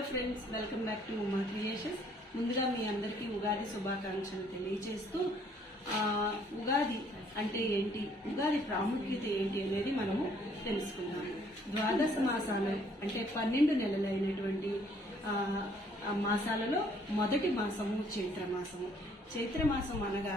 Hello friends welcome back to Uma creations. ముందుగా మీ అందరికీ ఉగాది శుభాకాంక్షలు తెలియజేస్తూ ఉగాది అంటే ఏంటి? ఉగాది ప్రాముఖ్యత ఏంటి అనేది మనము తెలుసుకుందాం. ద్వాదశ మాసాలు అంటే పన్నెండు నెలలైనటువంటి మాసాలలో మొదటి మాసము చైత్ర మాసము. చైత్రమాసం అనగా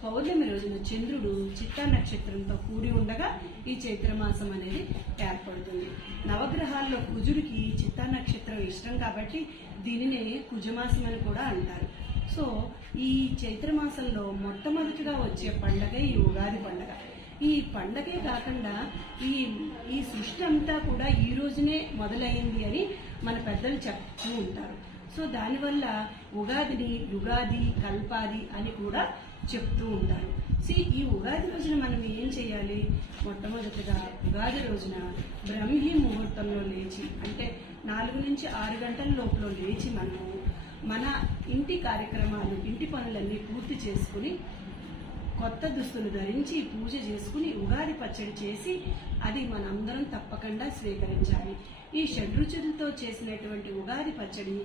పౌర్ణమి రోజున చంద్రుడు చిత్తా నక్షత్రంతో కూడి ఉండగా ఈ చైత్రమాసం అనేది ఏర్పడుతుంది. నవగ్రహాల్లో కుజుడికి చిత్తా నక్షత్రం ఇష్టం కాబట్టి దీనినే కుజమాసం అని కూడా అంటారు. సో ఈ చైత్రమాసంలో మొట్టమొదటిగా వచ్చే పండగ ఈ ఉగాది పండగ. ఈ పండగే కాకుండా ఈ ఈ సృష్టి అంతా కూడా ఈ రోజునే మొదలైంది అని మన పెద్దలు చెప్తూ ఉంటారు. సో దానివల్ల ఉగాదిని యుగాది కల్పాది అని కూడా చెప్తూ ఉంటారు. సో ఈ ఉగాది రోజున మనం ఏం చేయాలి? మొట్టమొదటిగా ఉగాది రోజున బ్రహ్మీ ముహూర్తంలో లేచి అంటే నాలుగు నుంచి ఆరు గంటల లోపల లేచి మనము మన ఇంటి కార్యక్రమాలు ఇంటి పనులన్నీ పూర్తి చేసుకుని కొత్త దుస్తులు ధరించి పూజ చేసుకుని ఉగాది పచ్చడి చేసి అది మనందరం తప్పకుండా స్వీకరించాలి. ఈ షడ్రుచులతో చేసినటువంటి ఉగాది పచ్చడి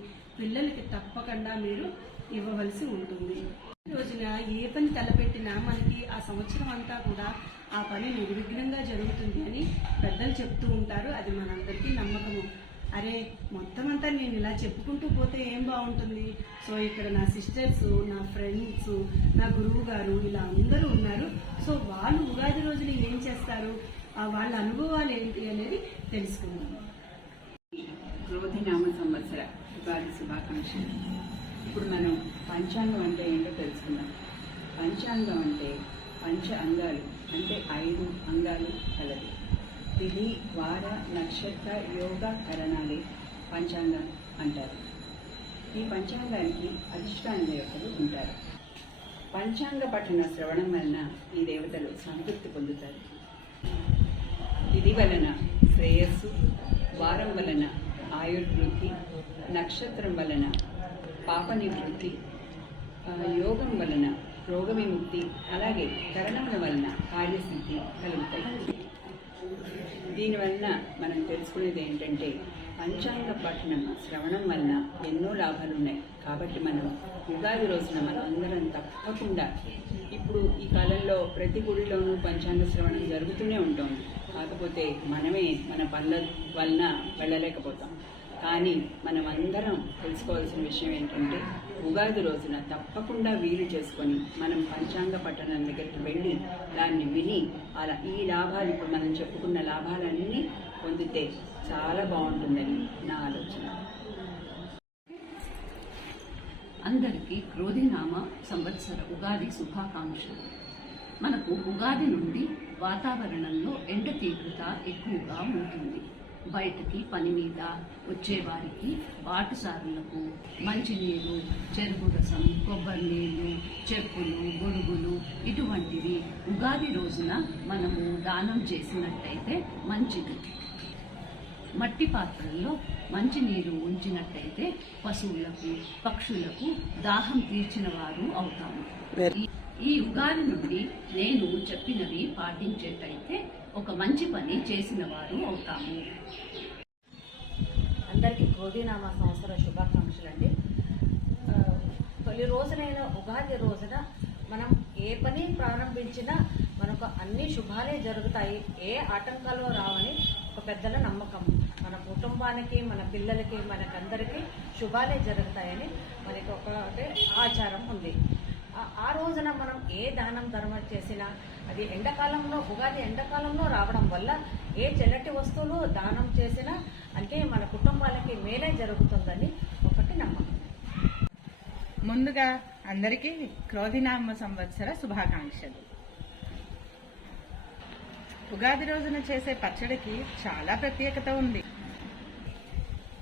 పిల్లలకి తప్పకుండా మీరు ఇవ్వవలసి ఉంటుంది. రోజున ఏ పని తలపెట్టినా మనకి ఆ సంవత్సరం అంతా కూడా ఆ పని నిర్విఘ్నంగా జరుగుతుంది అని పెద్దలు చెప్తూ ఉంటారు. అది మనందరికీ నమ్మకము. అరే మొత్తం అంతా నేను ఇలా చెప్పుకుంటూ పోతే ఏం బాగుంటుంది? సో ఇక్కడ నా సిస్టర్స్ నా ఫ్రెండ్స్ నా గురువు గారు ఇలా అందరూ ఉన్నారు. సో వాళ్ళు ఉగాది రోజున ఏం చేస్తారు? ఆ వాళ్ళ అనుభవాలు ఏంటి అనేది తెలుసుకుందాం. క్రోధినామ సంవత్సర. ఉగాది శుభాకాంక్షలు. ఇప్పుడు మనం పంచాంగం అంటే ఏంటో తెలుసుకుందాం. పంచాంగం అంటే పంచ అంగాలు అంటే ఐదు అంగాలు కలది. తిది వార నక్షత్ర యోగ కరణాలే పంచాంగం అంటారు. ఈ పంచాంగానికి అధిష్టాన దేవతలు ఉంటారు. పంచాంగ పఠన శ్రవణం వలన ఈ దేవతలు సంతృప్తి పొందుతారు. ఇది వలన శ్రేయస్సు వారం వలన ఆయుర్వృద్ధి నక్షత్రం వలన పాప నివృత్తి యోగం వలన రోగ విముక్తి అలాగే కరణముల వలన కార్యసిద్ధి కలుగుతాయి. దీనివలన మనం తెలుసుకునేది ఏంటంటే పంచాంగ పఠనం శ్రవణం వలన ఎన్నో లాభాలు ఉన్నాయి కాబట్టి మనం ఉగాది రోజున మనం అందరం తప్పకుండా ఇప్పుడు ఈ కాలంలో ప్రతి గుడిలోనూ పంచాంగ శ్రవణం జరుగుతూనే ఉంటుంది. కాకపోతే మనమే మన పనుల వలన వెళ్ళలేకపోతాం. కానీ మనం అందరం తెలుసుకోవాల్సిన విషయం ఏంటంటే ఉగాది రోజున తప్పకుండా వీలు చేసుకొని మనం పంచాంగ పట్టణం దగ్గరికి వెళ్ళి దాన్ని విని అలా ఈ లాభాలు ఇప్పుడు మనం చెప్పుకున్న లాభాలన్నీ పొందితే చాలా బాగుంటుందని నా ఆలోచన. అందరికీ క్రోధినామ సంవత్సర ఉగాది శుభాకాంక్షలు. మనకు ఉగాది నుండి వాతావరణంలో ఎండ తీవ్రత ఎక్కువగా ఉంటుంది. బయటకి పని మీద వచ్చేవారికి బాటసారులకు మంచినీరు చెరుకు రసం కొబ్బరి నీళ్ళు చెప్పులు గొడుగులు ఇటువంటివి ఉగాది రోజున మనము దానం చేసినట్టయితే మంచిది. మట్టి పాత్రల్లో మంచినీరు ఉంచినట్టయితే పశువులకు పక్షులకు దాహం తీర్చిన వారు అవుతాము. ఈ- ఉగాది నుండి నేను చెప్పినవి పాటించేటైతే ఒక మంచి పని చేసిన వారు అవుతాము. అందరికీ గోదీనామా సంవత్సర శుభాకాంక్షలు అండి తొలి రోజునైన ఉగాది రోజున మనం ఏ పని ప్రారంభించినా మనకు అన్ని శుభాలే జరుగుతాయి. ఏ ఆటంకాలు రావని ఒక పెద్దల నమ్మకం. మన కుటుంబానికి మన పిల్లలకి మనకందరికీ శుభాలే జరుగుతాయని మనకి ఒకటే ఆచారం ఉంది. ఆ- రోజున మనం ఏ దానం ధర్మం చేసినా అది ఎండాకాలంలో ఉగాది ఎండాకాలంలో రావడం వల్ల ఏ చెల్లటి వస్తువులు దానం చేసినా అంటే మన కుటుంబాలకి మేలే జరుగుతుందని ఒకటి నమ్మకం. ముందుగా అందరికీ క్రోధినామ సంవత్సర శుభాకాంక్షలు. ఉగాది రోజున చేసే పచ్చడికి చాలా ప్రత్యేకత ఉంది.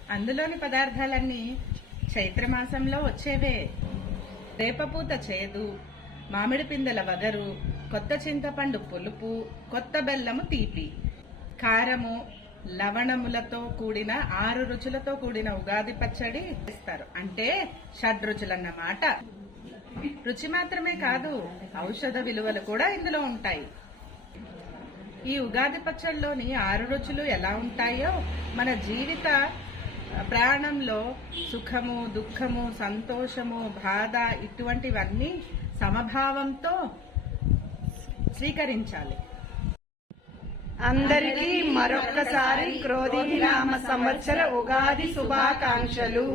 అందులోని పదార్థాలన్నీ చైత్రమాసంలో వచ్చేవే. వేపపూత చేదు మామిడి పిందెల వగరు కొత్త చింతపండు పులుపు కొత్త బెల్లము తీపి. కారము లవణములతో కూడిన ఆరు రుచులతో కూడిన ఉగాది పచ్చడి ఇస్తారు అంటే షడ్రుచులన్నమాట. రుచి మాత్రమే కాదు ఔషధ విలువలు కూడా ఇందులో ఉంటాయి. ఈ ఉగాది పచ్చడిలోని ఆరు రుచులు ఎలా ఉంటాయో మన జీవిత ప్రయాణంలో సుఖము దుఃఖము సంతోషము బాధ ఇటువంటివన్నీ సమభావంతో స్వీకరించాలి. అందరికీ మరొక్కసారి క్రోధి నామ సంవత్సర ఉగాది శుభాకాంక్షలు.